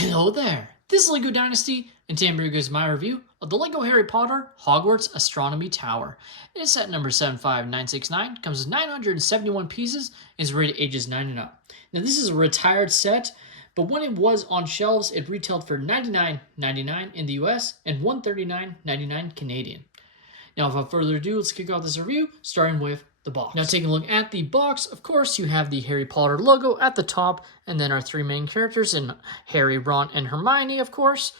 Hello there, this is LEGO Dynasty, and today I'm bringing you guys my review of the LEGO Harry Potter Hogwarts Astronomy Tower. It is set number 75969, comes with 971 pieces, and is rated ages 9 and up. Now this is a retired set, but when it was on shelves, it retailed for $99.99 in the US and $139.99 Canadian. Now without further ado, let's kick off this review, starting with the box. Now taking a look at the box, of course you have the Harry Potter logo at the top, and then our three main characters in Harry, Ron, and Hermione, of course.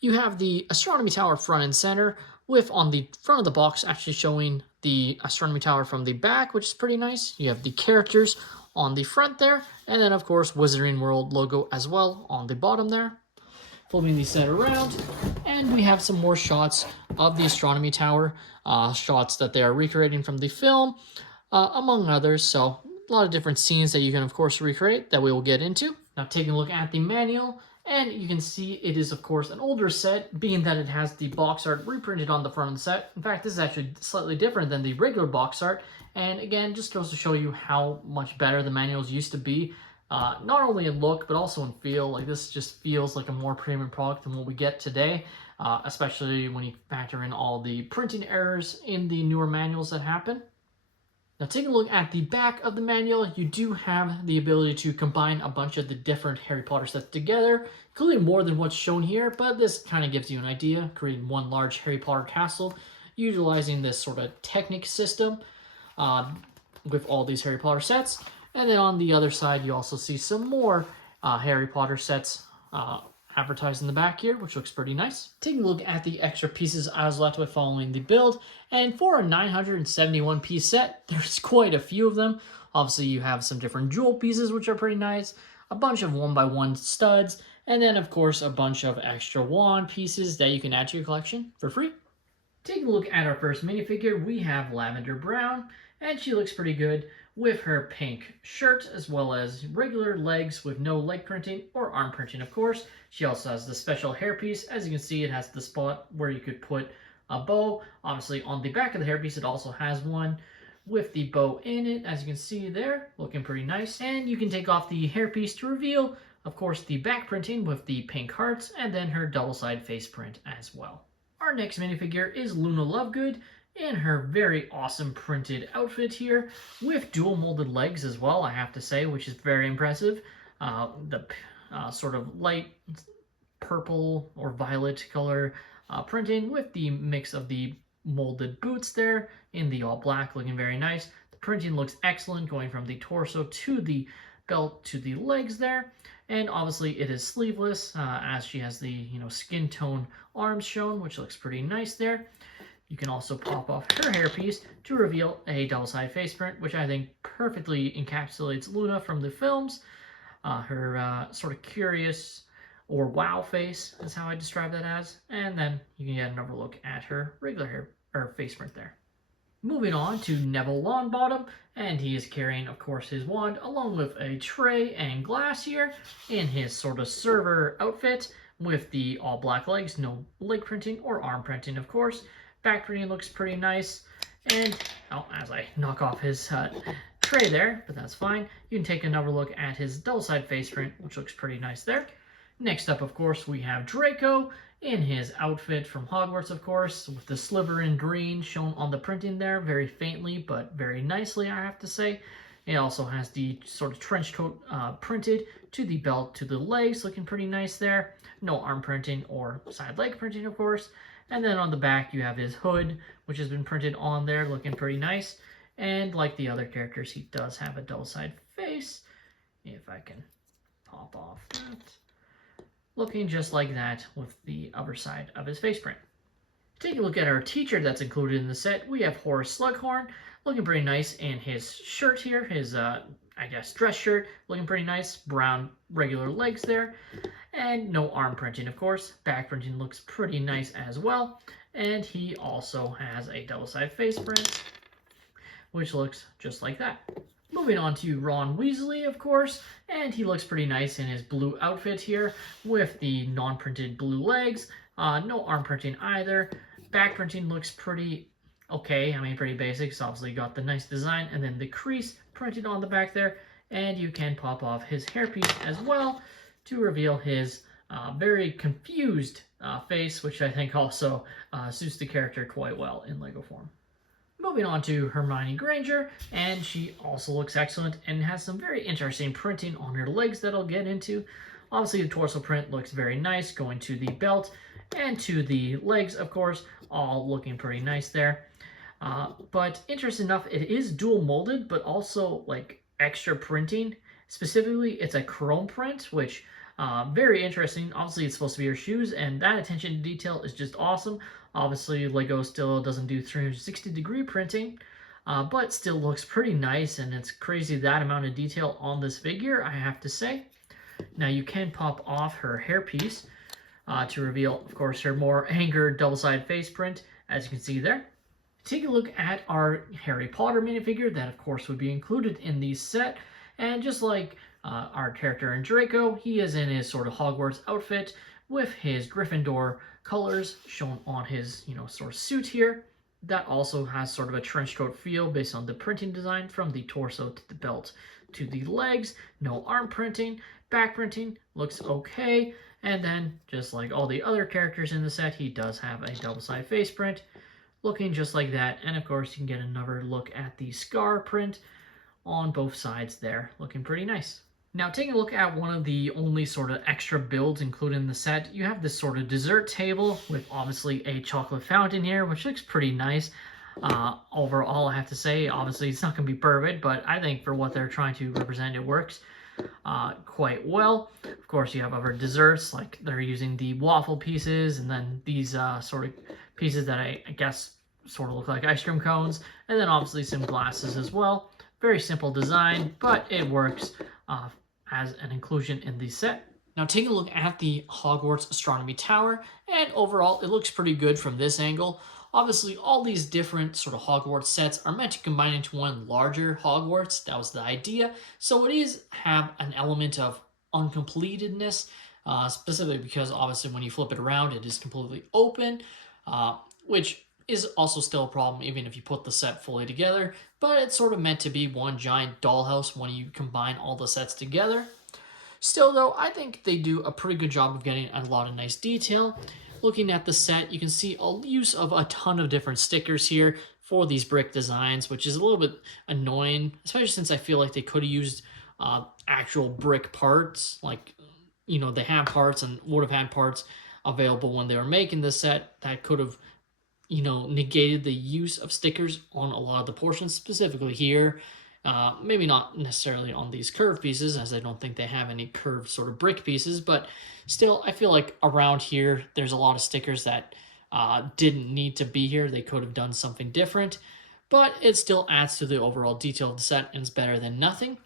You have the Astronomy Tower front and center, with on the front of the box actually showing the Astronomy Tower from the back, which is pretty nice. You have the characters on the front there, and then of course Wizarding World logo as well on the bottom there. Flipping the set around, and we have some more shots of the Astronomy Tower, shots that they are recreating from the film, among others. So a lot of different scenes that you can of course recreate that we will get into. Now taking a look at the manual, and you can see it is of course an older set, being that it has the box art reprinted on the front of the set. In fact, this is actually slightly different than the regular box art, and again just goes to show you how much better the manuals used to be. Not only in look, but also in feel. Like this just feels like a more premium product than what we get today, especially when you factor in all the printing errors in the newer manuals that happen. Now taking a look at the back of the manual, you do have the ability to combine a bunch of the different Harry Potter sets together, including more than what's shown here, but this kind of gives you an idea, creating one large Harry Potter castle, utilizing this sort of Technic system with all these Harry Potter sets. And then on the other side, you also see some more Harry Potter sets advertised in the back here, which looks pretty nice. Taking a look at the extra pieces I was left with following the build, and for a 971 piece set, there's quite a few of them. Obviously, you have some different jewel pieces, which are pretty nice, a bunch of 1x1 studs, and then, of course, a bunch of extra wand pieces that you can add to your collection for free. Taking a look at our first minifigure, we have Lavender Brown, and she looks pretty good with her pink shirt, as well as regular legs with no leg printing or arm printing, of course. She also has the special hairpiece. As you can see, it has the spot where you could put a bow. Obviously, on the back of the hairpiece, it also has one with the bow in it, as you can see there, looking pretty nice. And you can take off the hairpiece to reveal, of course, the back printing with the pink hearts, and then her double-side face print as well. Our next minifigure is Luna Lovegood in her very awesome printed outfit here with dual molded legs as well, I have to say, which is very impressive. The sort of light purple or violet color printing with the mix of the molded boots there in the all black, looking very nice. The printing looks excellent, going from the torso to the belt to the legs there. And obviously it is sleeveless, as she has the skin tone arms shown, which looks pretty nice there. You can also pop off her hairpiece to reveal a double-sided face print, which I think perfectly encapsulates Luna from the films. Her sort of curious or wow face is how I describe that as. And then you can get another look at her regular hair or face print there. Moving on to Neville Longbottom, and he is carrying, of course, his wand along with a tray and glass here in his sort of server outfit with the all black legs, no leg printing or arm printing, of course. Back printing looks pretty nice, and as I knock off his tray there, but that's fine. You can take another look at his double-side face print, which looks pretty nice there. Next up, of course, we have Draco in his outfit from Hogwarts, of course, with the Slytherin green shown on the printing there, very faintly, but very nicely, I have to say. It also has the sort of trench coat printed to the belt, to the legs, looking pretty nice there. No arm printing or side leg printing, of course. And then on the back, you have his hood, which has been printed on there, looking pretty nice. And like the other characters, he does have a double-sided face. If I can pop off that. Looking just like that with the other side of his face print. Taking a look at our teacher that's included in the set, we have Horace Slughorn, looking pretty nice in his shirt here, his, I guess, dress shirt, looking pretty nice, brown regular legs there, and no arm printing, of course. Back printing looks pretty nice as well, and he also has a double-sided face print, which looks just like that. Moving on to Ron Weasley, of course, and he looks pretty nice in his blue outfit here with the non-printed blue legs, no arm printing either. Back printing looks pretty okay, I mean pretty basic. It's obviously got the nice design and then the crease printed on the back there, and you can pop off his hairpiece as well to reveal his very confused face, which I think also suits the character quite well in Lego form. Moving on to Hermione Granger, and she also looks excellent and has some very interesting printing on her legs that I'll get into. Obviously, the torso print looks very nice, going to the belt and to the legs, of course, all looking pretty nice there. But interesting enough, it is dual molded, but also like extra printing. Specifically, it's a chrome print, which very interesting. Obviously, it's supposed to be your shoes, and that attention to detail is just awesome. Obviously, Lego still doesn't do 360-degree printing, but still looks pretty nice, and it's crazy that amount of detail on this figure, I have to say. Now, you can pop off her hairpiece to reveal, of course, her more anchored double-sided face print, as you can see there. Take a look at our Harry Potter minifigure that, of course, would be included in the set, and just like our character in Draco, he is in his sort of Hogwarts outfit with his Gryffindor colors shown on his, sort of suit here. That also has sort of a trench coat feel based on the printing design from the torso to the belt to the legs. No arm printing, back printing looks okay. And then, just like all the other characters in the set, he does have a double-sided face print looking just like that. And of course, you can get another look at the scar print on both sides there, looking pretty nice. Now, taking a look at one of the only sort of extra builds included in the set, you have this sort of dessert table with obviously a chocolate fountain here, which looks pretty nice. Overall, I have to say, obviously it's not going to be perfect, but I think for what they're trying to represent, it works quite well. Of course, you have other desserts, like they're using the waffle pieces, and then these sort of pieces that I guess sort of look like ice cream cones, and then obviously some glasses as well. Very simple design, but it works as an inclusion in the set. Now take a look at the Hogwarts Astronomy Tower, and overall it looks pretty good from this angle. Obviously, all these different sort of Hogwarts sets are meant to combine into one larger Hogwarts. That was the idea. So it is have an element of uncompletedness, specifically because obviously when you flip it around, it is completely open, which is also still a problem even if you put the set fully together, but it's sort of meant to be one giant dollhouse when you combine all the sets together. Still though, I think they do a pretty good job of getting a lot of nice detail. Looking at the set, you can see a use of a ton of different stickers here for these brick designs, which is a little bit annoying, especially since I feel like they could have used actual brick parts, like, they have parts and would have had parts available when they were making this set that could have negated the use of stickers on a lot of the portions, specifically here. Maybe not necessarily on these curved pieces, as I don't think they have any curved sort of brick pieces, but still, I feel like around here, there's a lot of stickers that didn't need to be here. They could have done something different, but it still adds to the overall detail of the set, and it's better than nothing.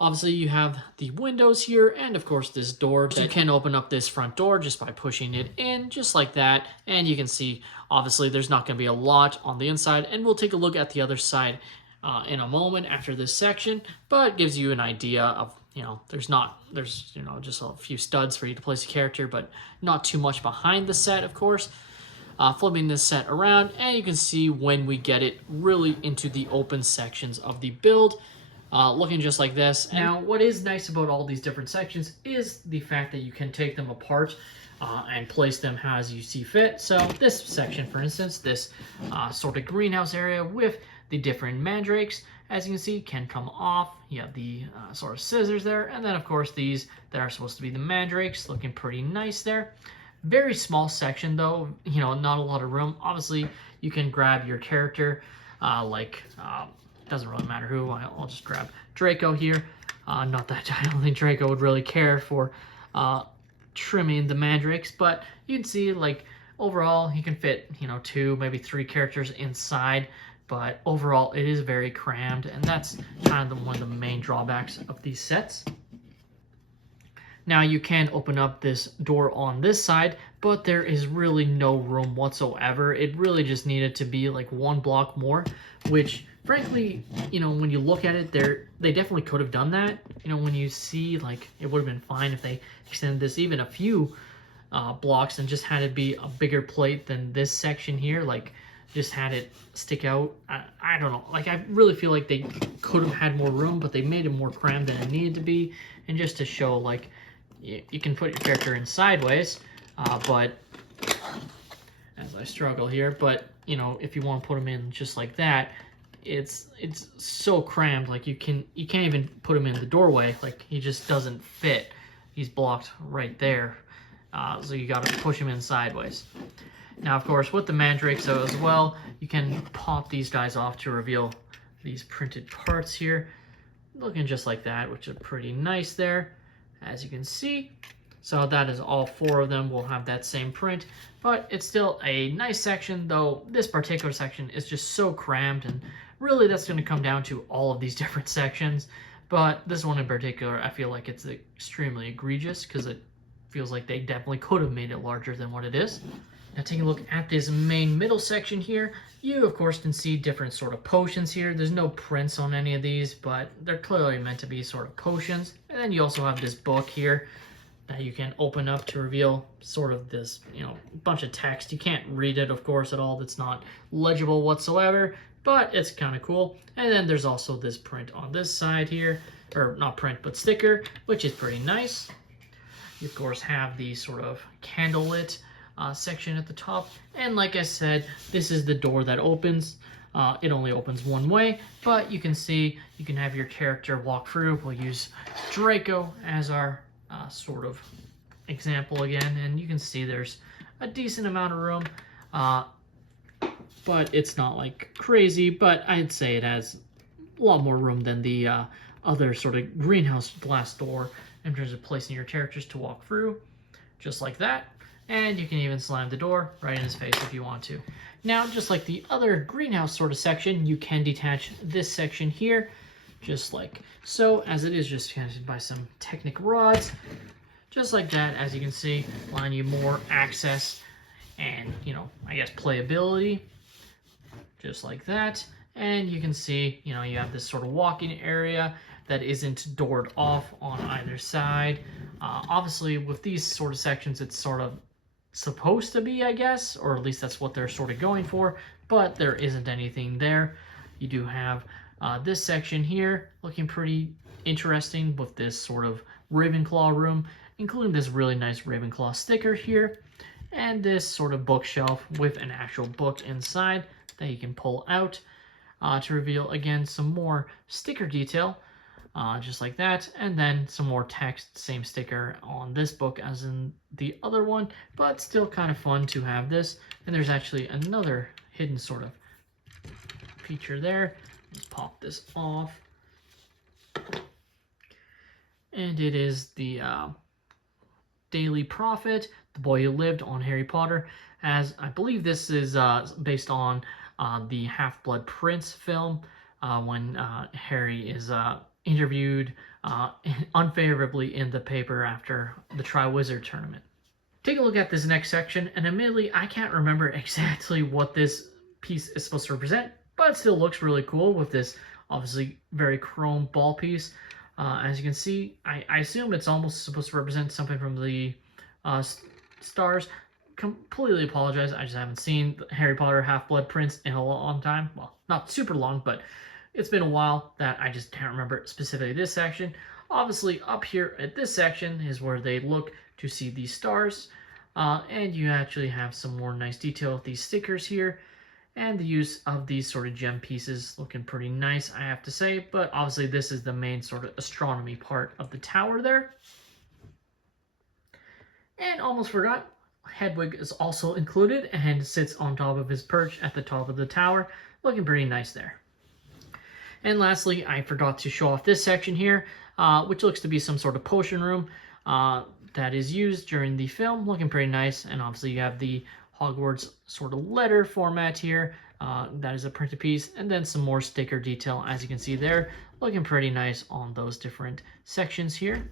Obviously, you have the windows here, and of course, this door. You can open up this front door just by pushing it in, just like that. And you can see, obviously, there's not going to be a lot on the inside, and we'll take a look at the other side in a moment after this section, but it gives you an idea of, there's just a few studs for you to place a character, but not too much behind the set, of course. Flipping this set around, and you can see when we get it really into the open sections of the build. Looking just like this. Now, what is nice about all these different sections is the fact that you can take them apart and place them as you see fit. So this section, for instance, this sort of greenhouse area with the different mandrakes, as you can see, can come off. You have the sort of scissors there, and then of course these that are supposed to be the mandrakes, looking pretty nice there. Very small section though, not a lot of room. Obviously, you can grab your character, doesn't really matter who. I'll just grab Draco here. Not that I don't think Draco would really care for trimming the mandrakes, but you can see, like, overall he can fit 2, maybe 3 characters inside, but overall it is very crammed, and that's kind of one of the main drawbacks of these sets. Now you can open up this door on this side, but there is really no room whatsoever. It really just needed to be like 1 block more, which frankly, when you look at it, they definitely could have done that. When you see, like, it would have been fine if they extended this even a few blocks and just had it be a bigger plate than this section here, like just had it stick out. I don't know, like, I really feel like they could have had more room, but they made it more crammed than it needed to be, and just to show, like, you can put your character in sideways, but as I struggle here, but you know, if you want to put him in just like that, it's so crammed. Like you can't even put him in the doorway. Like he just doesn't fit. He's blocked right there. So you got to push him in sideways. Now, of course, with the mandrakes as well, you can pop these guys off to reveal these printed parts here, looking just like that, which are pretty nice there, as you can see. So that is all 4 of them will have that same print, but it's still a nice section, though this particular section is just so crammed, and really that's going to come down to all of these different sections. But this one in particular, I feel like it's extremely egregious because it feels like they definitely could have made it larger than what it is. Now taking a look at this main middle section here, you of course can see different sort of potions here. There's no prints on any of these, but they're clearly meant to be sort of potions. And then you also have this book here that you can open up to reveal sort of this, you know, bunch of text. You can't read it, of course, at all. It's not legible whatsoever, but it's kind of cool. And then there's also this print on this side here, or not print, but sticker, which is pretty nice. You, of course, have the sort of candlelit section at the top. And like I said, this is the door that opens. It only opens one way, but you can see you can have your character walk through. We'll use Draco as our sort of example again, and you can see there's a decent amount of room, but it's not like crazy, but I'd say it has a lot more room than the other sort of greenhouse glass door in terms of placing your characters to walk through, just like that. And you can even slam the door right in his face if you want to. Now, just like the other greenhouse sort of section, you can detach this section here, just like so, as it is just connected by some Technic rods, just like that, as you can see, allowing you more access and, you know, I guess playability, just like that. And you can see, you know, you have this sort of walking area that isn't doored off on either side. Obviously, with these sort of sections, it's sort of supposed to be, I guess, or at least that's what they're sort of going for, but there isn't anything there. You do have this section here looking pretty interesting with this sort of Ravenclaw room, including this really nice Ravenclaw sticker here, and this sort of bookshelf with an actual book inside that you can pull out to reveal, again, some more sticker detail, just like that, and then some more text, same sticker on this book as in the other one, but still kind of fun to have this. And there's actually another hidden sort of feature there. Let's pop this off. And it is the Daily Prophet, The Boy Who Lived on Harry Potter, as I believe this is based on the Half-Blood Prince film, when Harry is interviewed unfavorably in the paper after the Triwizard Tournament. Take a look at this next section, and admittedly, I can't remember exactly what this piece is supposed to represent, but it still looks really cool with this obviously very chrome ball piece. As you can see, I assume it's almost supposed to represent something from the stars. Completely apologize, I just haven't seen Harry Potter Half-Blood Prince in a long time. Well, not super long, but it's been a while that I just can't remember specifically this section. Obviously, up here at this section is where they look to see these stars. And you actually have some more nice detail with these stickers here. And the use of these sort of gem pieces looking pretty nice, I have to say. But obviously, this is the main sort of astronomy part of the tower there. And almost forgot, Hedwig is also included and sits on top of his perch at the top of the tower. Looking pretty nice there. And lastly, I forgot to show off this section here, which looks to be some sort of potion room that is used during the film. Looking pretty nice. And obviously you have the Hogwarts sort of letter format here. That is a printed piece. And then some more sticker detail, as you can see there. Looking pretty nice on those different sections here.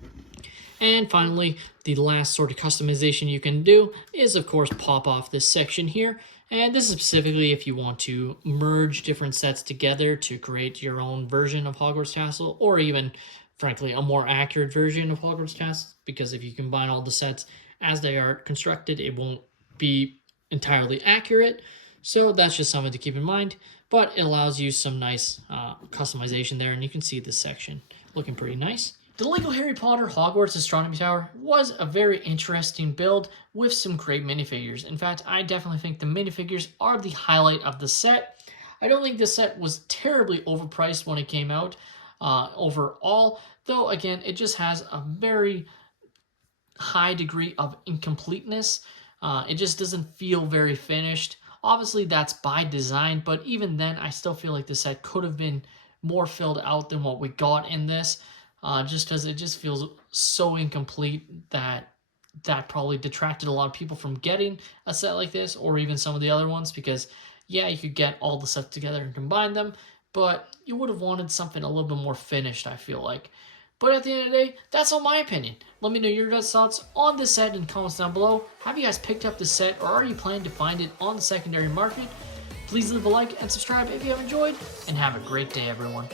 And finally, the last sort of customization you can do is, of course, pop off this section here. And this is specifically if you want to merge different sets together to create your own version of Hogwarts Castle, or even, frankly, a more accurate version of Hogwarts Castle, because if you combine all the sets as they are constructed, it won't be entirely accurate. So that's just something to keep in mind, but it allows you some nice customization there, and you can see this section looking pretty nice. The LEGO Harry Potter Hogwarts Astronomy Tower was a very interesting build with some great minifigures. In fact, I definitely think the minifigures are the highlight of the set. I don't think the set was terribly overpriced when it came out overall, though again, it just has a very high degree of incompleteness. It just doesn't feel very finished. Obviously, that's by design, but even then, I still feel like the set could have been more filled out than what we got in this. Just because it just feels so incomplete that probably detracted a lot of people from getting a set like this, or even some of the other ones, because yeah, you could get all the stuff together and combine them, but you would have wanted something a little bit more finished, I feel like. But at the end of the day, that's all my opinion. Let me know your guys' thoughts on this set in the comments down below. Have you guys picked up the set, or are you planning to find it on the secondary market? Please leave a like and subscribe if you have enjoyed, and have a great day, everyone.